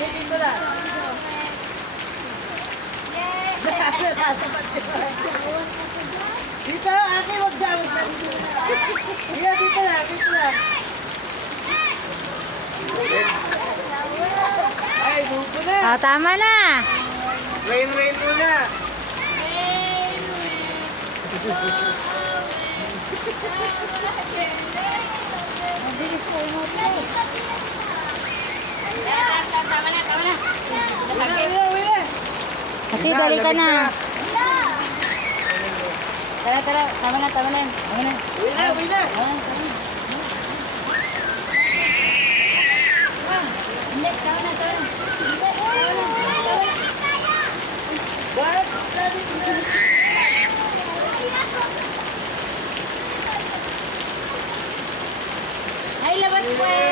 Dito na. Dito, ate, wag dyan. Dito, dito na, dito na. Ay, buko na. Oh, tama na. Rain muna. Mabilis ko mo. Wala. Kasi dali ka na. Tara, tara. Tama na, tama na. Tama na. Wala. Hindi, tama na, tama na. Bakit? Ay, labas po.